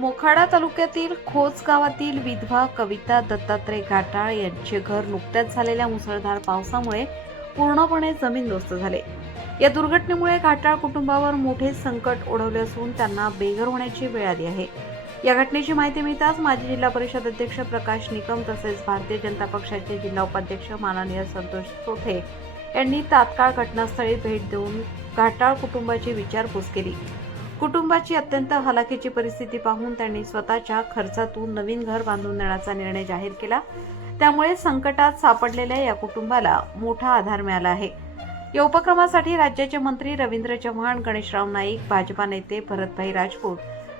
मोखाडा तालुक्यातील खोच गावातील विधवा कविता दत्तात्रय घाटाळ यांचे घर नुकत्याच झालेल्या मुसळधार पावसामुळे पूर्णपणे जमीनदोस्त झाले। या दुर्घटनेमुळे घाटाळ कुटुंबावर मोठे संकट ओढवले असून त्यांना बेघर होण्याची वेळ आली आहे। या घटनेची माहिती मिळताच माजी जिल्हा परिषद अध्यक्ष प्रकाश निकम तसेच भारतीय जनता पक्षाचे जिल्हा उपाध्यक्ष माननीय संतोष चोथे यांनी तात्काळ घटनास्थळी भेट देऊन घाटाळ कुटुंबाची विचारपूस केली। कुटुंबाची अत्यंत हलाखीची परिस्थिती पाहून त्यांनी स्वतःच्या खर्चातून नवीन घर बांधून देण्याचा निर्णय जाहीर केला। त्यामुळे संकटात सापडलेल्या या कुटुंबाला मोठा आधार मिळाला आहे। या उपक्रमासाठी राज्याचे मंत्री रवींद्र चव्हाण, गणेशराव नाईक, भाजपा नेते भरतभाई राजपूत,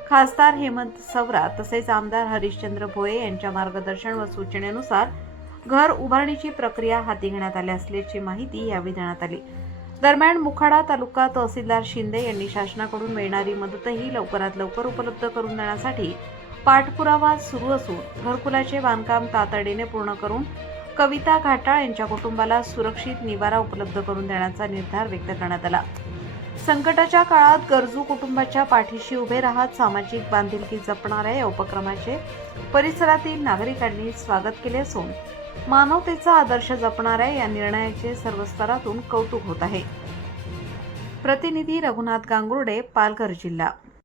खासदार हेमंत सवरा तसेच आमदार हरिश्चंद्र भोये यांच्या मार्गदर्शन व सूचनेनुसार घर उभारणीची प्रक्रिया हाती घेण्यात आली असल्याची माहिती यावेळी देण्यात आली। दरम्यान मोखाडा तालुका तहसीलदार शिंदे यांनी शासनाकडून मिळणारी मदतही लवकरात लवकर उपलब्ध करून देण्यासाठी पाठपुरावा सुरू असून घरकुलाचे बांधकाम तातडीने पूर्ण करून कविता घाटाळ यांच्या कुटुंबाला सुरक्षित निवारा उपलब्ध करून देण्याचा निर्धार व्यक्त करण्यात आला। संकटाच्या काळात गरजू कुटुंबाच्या पाठीशी उभे राहत सामाजिक बांधिलकी जपणाऱ्या या उपक्रमाचे परिसरातील नागरिकांनी स्वागत केले असून मानवतेचा आदर्श जपणाऱ्या या निर्णयाचे सर्व स्तरातून कौतुक होत आहे। प्रतिनिधी रघुनाथ गांगुर्डे, पालघर जिल्हा।